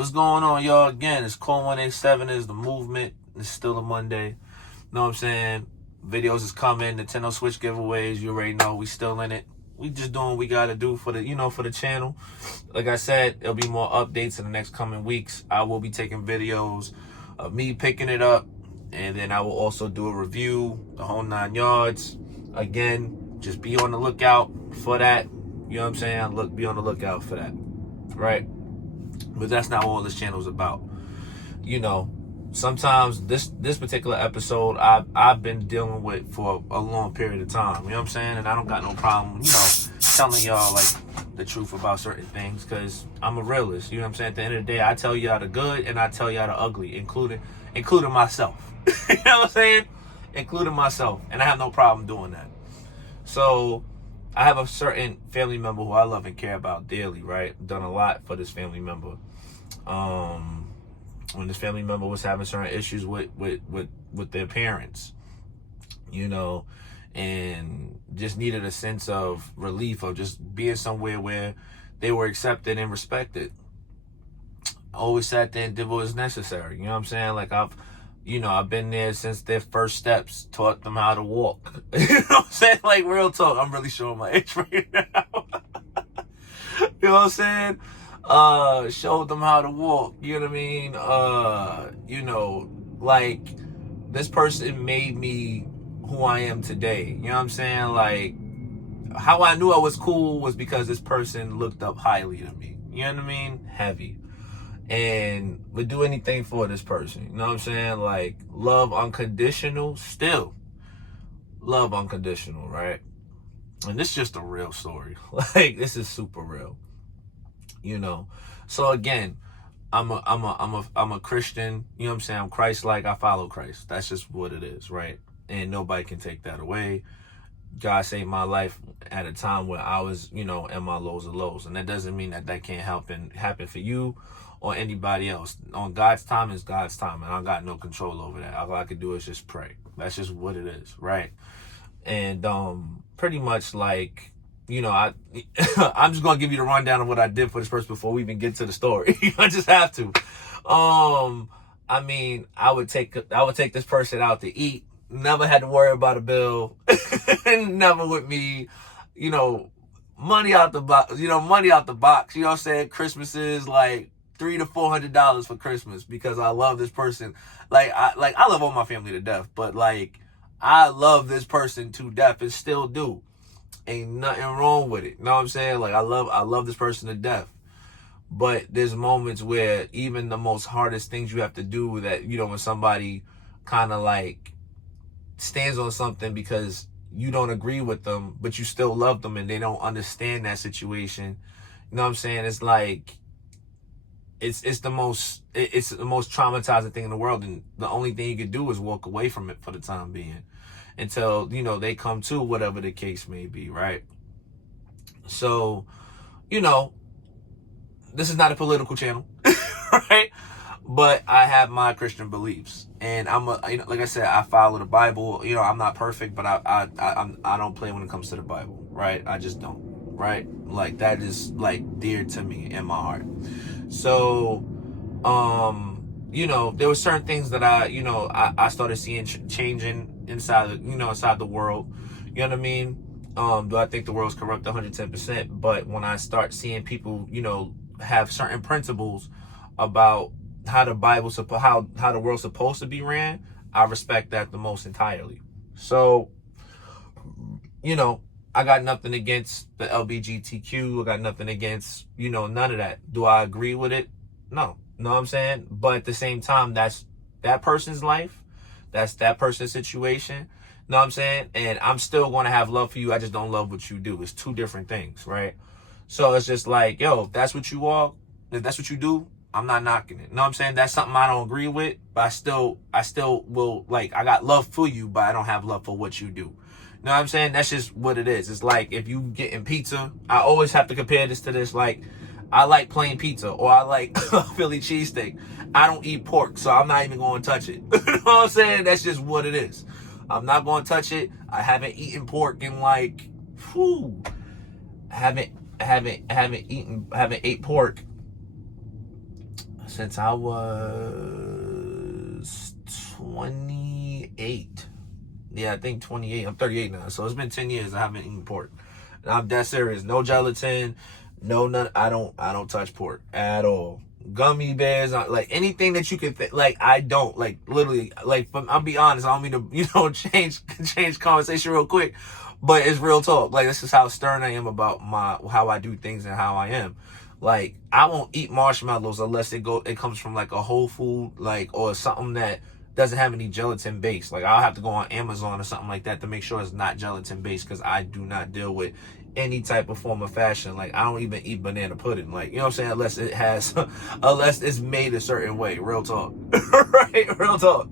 What's going on, y'all? Again, it's Call 187 is the movement. It's still a Monday. Know what I'm saying? Videos is coming. Nintendo Switch giveaways. You already know we still in it. We just doing what we gotta do for the, for the channel. Like I said, there'll be more updates in the next coming weeks. I will be taking videos of me picking it up, and then I will also do a review, the whole 9 yards. Again, just be on the lookout for that. You know what I'm saying? Be on the lookout for that, right? But that's not what all this channel is about. Sometimes this particular episode I've been dealing with for a long period of time. You know what I'm saying? And I don't got no problem, telling y'all like the truth about certain things, because I'm a realist. You know what I'm saying? At the end of the day, I tell y'all the good and I tell y'all the ugly, including myself. You know what I'm saying? Including myself. And I have no problem doing that. So I have a certain family member who I love and care about dearly, right? Done a lot for this family member. When this family member was having certain issues with their parents, and just needed a sense of relief of just being somewhere where they were accepted and respected. I always sat there and did what was necessary. You know what I'm saying? Like I've been there since their first steps, taught them how to walk. You know what I'm saying? Like, real talk. I'm really showing my age right now. You know what I'm saying? Showed them how to walk. You know what I mean? Like, this person made me who I am today. You know what I'm saying? Like, how I knew I was cool was because this person looked up highly to me. You know what I mean? Heavy. And would do anything for this person. You know what I'm saying? Like, love unconditional, still. Love unconditional, right? And this is just a real story. Like, this is super real. So again, I'm a Christian. You know what I'm saying? I'm Christ-like. I follow Christ. That's just what it is, right? And nobody can take that away. God saved my life at a time where I was, in my lows of lows. And that doesn't mean that can't happen for you or anybody else. On God's time is God's time, and I got no control over that. All I can do is just pray. That's just what it is, right? And pretty much like, I'm just gonna give you the rundown of what I did for this person before we even get to the story. I just have to. I would take this person out to eat. Never had to worry about a bill. Never with me, money out the box. Money out the box. You know what I'm saying? Christmas is like $300 to $400 for Christmas because I love this person. I love all my family to death, but like I love this person to death and still do. Ain't nothing wrong with it. You know what I'm saying? Like I love this person to death. But there's moments where even the most hardest things you have to do that, when somebody kind of like stands on something because you don't agree with them, but you still love them and they don't understand that situation. You know what I'm saying? It's like it's the most traumatizing thing in the world, and the only thing you can do is walk away from it for the time being until they come to, whatever the case may be, right? So this is not a political channel. Right? But I have my Christian beliefs, and like I said, I follow the Bible. I'm not perfect, but I don't play when it comes to the Bible, right? I just don't, right? Like, that is like dear to me in my heart. So, there were certain things that I started seeing changing inside the world. You know what I mean? Do I think the world's corrupt? 110%. But when I start seeing people, have certain principles about how the Bible, how the world's supposed to be ran, I respect that the most entirely. So, I got nothing against the Lgbtq. I got nothing against, none of that. Do I agree with it? No. Know what I'm saying? But at the same time, that's that person's life. That's that person's situation. Know what I'm saying? And I'm still going to have love for you. I just don't love what you do. It's two different things, right? So it's just like, yo, if that's what you are, if that's what you do, I'm not knocking it. Know what I'm saying? That's something I don't agree with, but I still will, like, I got love for you, but I don't have love for what you do. Know what I'm saying? That's just what it is. It's like if you getting pizza, I always have to compare this to this. Like, I like plain pizza, or I like Philly cheesesteak. I don't eat pork, so I'm not even going to touch it. You know what I'm saying? That's just what it is. I'm not going to touch it. I haven't eaten pork in like, haven't ate pork since I was 28. Yeah, I think 28. I'm 38 now. So it's been 10 years I haven't eaten pork. And I'm dead serious. No gelatin, no none. I don't touch pork at all. Gummy bears, like anything that you could like I don't, like literally, like I'll be honest, I don't mean to change conversation real quick, but it's real talk. Like, this is how stern I am about how I do things and how I am. Like, I won't eat marshmallows unless it comes from like a whole food, like, or something that doesn't have any gelatin base. Like, I'll have to go on Amazon or something like that to make sure it's not gelatin based, because I do not deal with any type of form of fashion. Like, I don't even eat banana pudding, like, you know what I'm saying, unless it's made a certain way. Real talk. Right, real talk.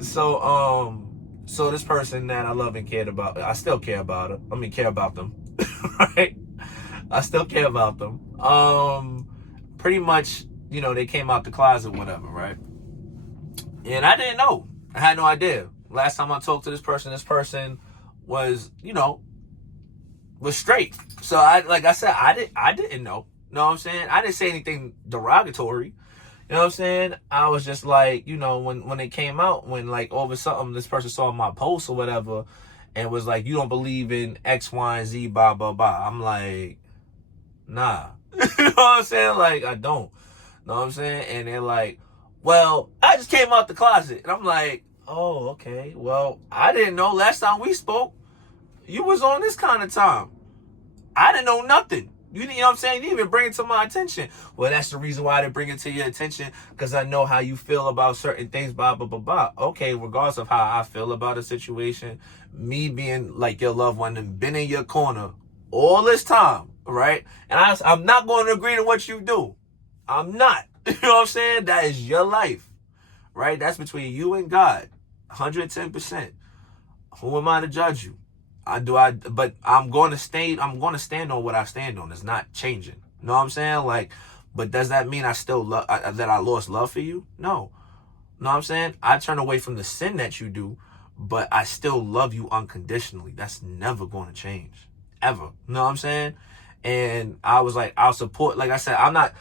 So this person that I love and cared about, I still care about her. Care about them. Right, I still care about them. Pretty much, they came out the closet, whatever, right? And I didn't know. I had no idea. Last time I talked to this person was, was straight. So I didn't know. Know what I'm saying? I didn't say anything derogatory. You know what I'm saying? I was just like, when it came out, when like over something, this person saw my post or whatever, and was like, you don't believe in X, Y, and Z, blah, blah, blah. I'm like, nah. You know what I'm saying? Like, I don't. Know what I'm saying? And they're like, well, I just came out the closet. And I'm like, oh, okay. Well, I didn't know. Last time we spoke, you was on this kind of time. I didn't know nothing. You know what I'm saying? You didn't even bring it to my attention. Well, that's the reason why I didn't bring it to your attention, because I know how you feel about certain things, blah, blah, blah, blah. Okay, regardless of how I feel about a situation, me being like your loved one and been in your corner all this time, right? And I'm not going to agree to what you do. I'm not. You know what I'm saying? That is your life, right? That's between you and God, 110%. Who am I to judge you? But I'm going to stand on what I stand on. It's not changing. You know what I'm saying? Like, but does that mean I still that I lost love for you? No. You know what I'm saying? I turn away from the sin that you do, but I still love you unconditionally. That's never going to change. Ever. You know what I'm saying? And I was like, I'll support, like I said, I'm not,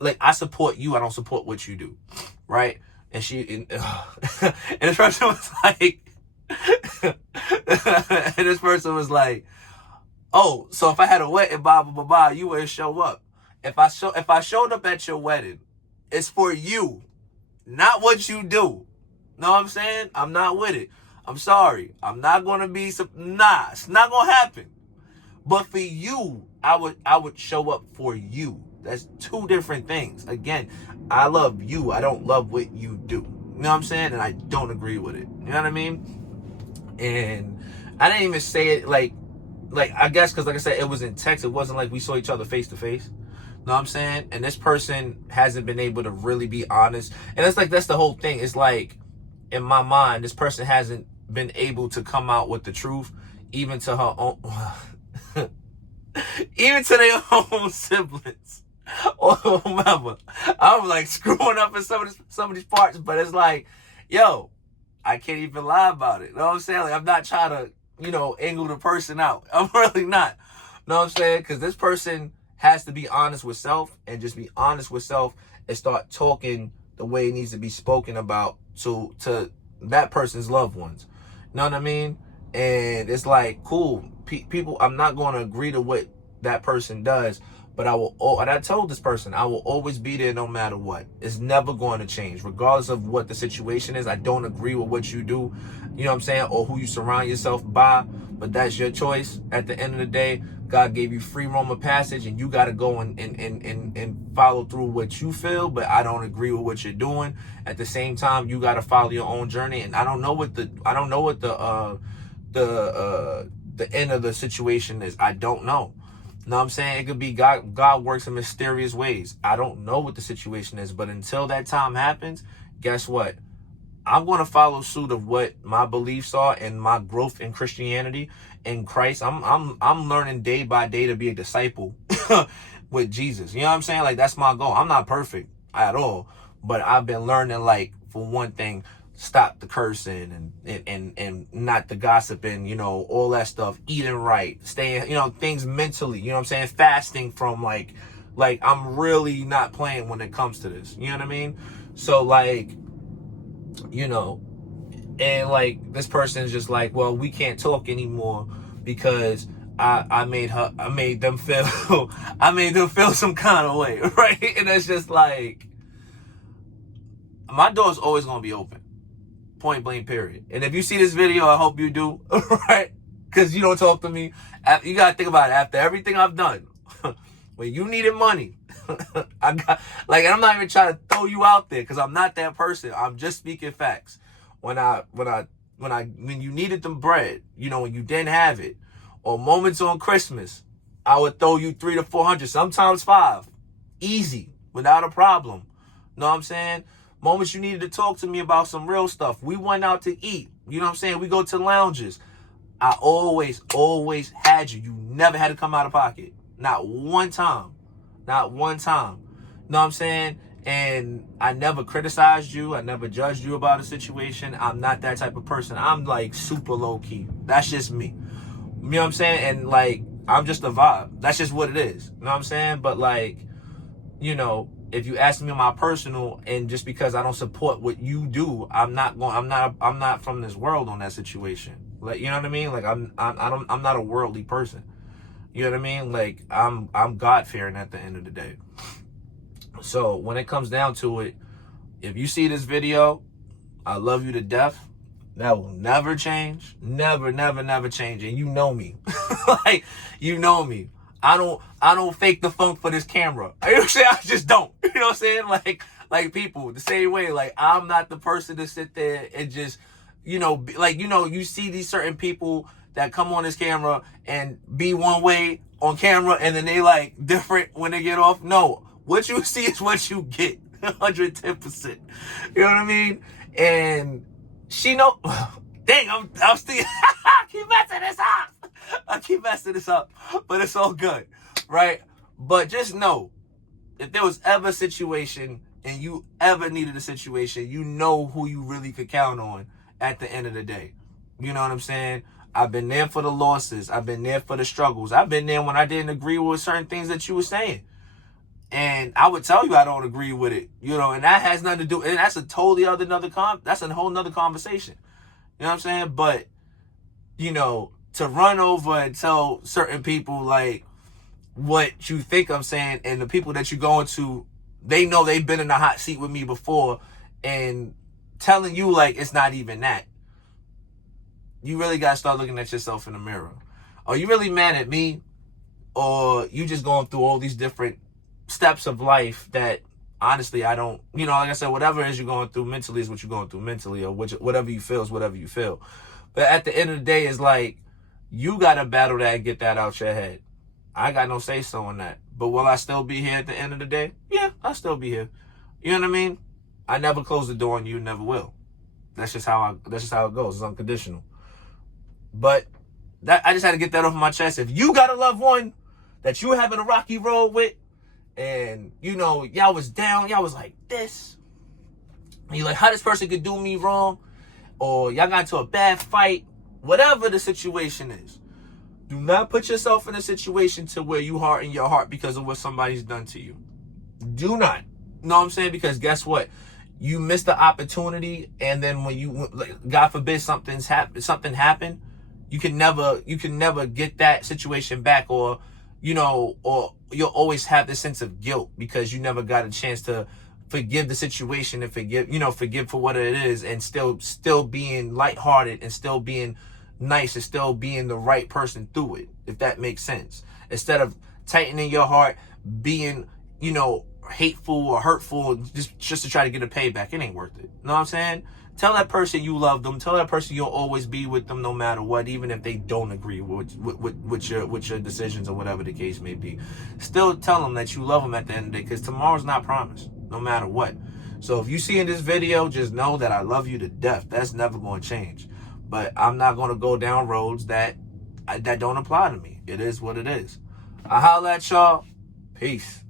like, I support you. I don't support what you do. Right? And and this person was like, and this person was like, oh, so if I had a wedding, blah, blah, blah, blah, you wouldn't show up. If I showed up at your wedding, it's for you, not what you do. Know what I'm saying? I'm not with it. I'm sorry. I'm not going to be, it's not going to happen. But for you, I would show up for you. That's two different things. Again, I love you. I don't love what you do. You know what I'm saying? And I don't agree with it. You know what I mean? And I didn't even say it like I guess because, like I said, it was in text. It wasn't like we saw each other face to face. Know what I'm saying? And this person hasn't been able to really be honest. And that's the whole thing. It's like, in my mind, this person hasn't been able to come out with the truth, even to her own, even to their own siblings or whomever. I'm like screwing up in some of these parts, but it's like, yo, I can't even lie about it. You know what I'm saying? Like, I'm not trying to, angle the person out. I'm really not. You know what I'm saying? Because this person has to be honest with self, and just be honest with self and start talking the way it needs to be spoken about to that person's loved ones. You know what I mean? And it's like, cool. People, I'm not going to agree to what that person does, but and I told this person, I will always be there no matter what. It's never going to change, regardless of what the situation is. I don't agree with what you do, you know what I'm saying, or who you surround yourself by, but that's your choice. At the end of the day, God gave you free roam of passage, and you got to go and follow through what you feel, but I don't agree with what you're doing. At the same time, you got to follow your own journey, and I don't know what the end of the situation is. I don't know. Know what I'm saying? It could be God works in mysterious ways. I don't know what the situation is, but until that time happens, guess what? I'm going to follow suit of what my beliefs are and my growth in Christianity in Christ. I'm learning day by day to be a disciple with Jesus. You know what I'm saying? Like, that's my goal. I'm not perfect at all, but I've been learning, like, for one thing, stop the cursing and not the gossiping, all that stuff, eating right, staying, things mentally, you know what I'm saying? Fasting from like Like, I'm really not playing when it comes to this. You know what I mean? So, like, you know, and like this person is just like, well, we can't talk anymore because I made them feel I made them feel some kind of way, right? And it's just like, my door's always gonna be open, point blank, period. And if you see this video, I hope you do, right? Because you don't talk to me. You gotta think about it. After everything I've done, when you needed money, I got, like, I'm not even trying to throw you out there because I'm not that person. I'm just speaking facts. When you needed them bread, you know, when you didn't have it, or moments on Christmas, I would throw you 300 to 400, sometimes 5, easy, without a problem. Know what I'm saying? Moments you needed to talk to me about some real stuff. We went out to eat. You know what I'm saying? We go to lounges. I always had you. You never had to come out of pocket. Not one time. Not one time. Know what I'm saying? And I never criticized you. I never judged you about a situation. I'm not that type of person. I'm like super low key. That's just me. You know what I'm saying? And like, I'm just a vibe. That's just what it is. You know what I'm saying? But like, you know, if you ask me my personal, and just because I don't support what you do, I'm not from this world on that situation. Like, you know what I mean? Like, I'm not a worldly person. You know what I mean? Like, I'm God-fearing at the end of the day. So when it comes down to it, if you see this video, I love you to death. That will never change. Never change. And you know me. Like, you know me. I don't fake the funk for this camera. You know what I'm saying? I just don't. You know what I'm saying? Like people, the same way. Like, I'm not the person to sit there and just, you know, like, you know, you see these certain people that come on this camera and be one way on camera and then they like different when they get off. No, what you see is what you get. 110%. You know what I mean? And she know, dang, I'm still, I keep messing this up. I keep messing this up, but it's all good, right? But just know, if there was ever a situation and you ever needed a situation, you know who you really could count on at the end of the day. You know what I'm saying? I've been there for the losses. I've been there for the struggles. I've been there when I didn't agree with certain things that you were saying. And I would tell you I don't agree with it, you know, and that has nothing to do, and that's a totally that's a whole nother conversation. You know what I'm saying? But, you know, to run over and tell certain people like what you think I'm saying, and the people that you're going to, they know they've been in the hot seat with me before, and telling you like it's not even that. You really got to start looking at yourself in the mirror. Are you really mad at me? Or you just going through all these different steps of life that honestly I don't, you know, like I said, whatever it is you're going through mentally is what you're going through mentally, or whatever you feel is whatever you feel. But at the end of the day, it's like, you got to battle that and get that out your head. I got no say so on that. But will I still be here at the end of the day? Yeah, I'll still be here. You know what I mean? I never close the door on you, never will. That's just how it goes. It's unconditional. But that, I just had to get that off my chest. If you got a loved one that you having a rocky road with, and you know, y'all was down, y'all was like this, and you like, how this person could do me wrong, or y'all got into a bad fight, whatever the situation is, do not put yourself in a situation to where you harden your heart because of what somebody's done to you. Do not. You know what I'm saying? Because guess what? You missed the opportunity, and then when you, God forbid, something happened, you can never get that situation back, or, you know, or you'll always have this sense of guilt because you never got a chance to forgive the situation and forgive for what it is, and still being lighthearted and still being nice and still being the right person through it, if that makes sense. Instead of tightening your heart, being, you know, hateful or hurtful just to try to get a payback, it ain't worth it. You know what I'm saying? Tell that person you love them. Tell that person you'll always be with them no matter what, even if they don't agree with your decisions or whatever the case may be. Still tell them that you love them at the end of the day, because tomorrow's not promised, no matter what. So if you see in this video, just know that I love you to death. That's never going to change. But I'm not going to go down roads that don't apply to me. It is what it is. I holla at y'all. Peace.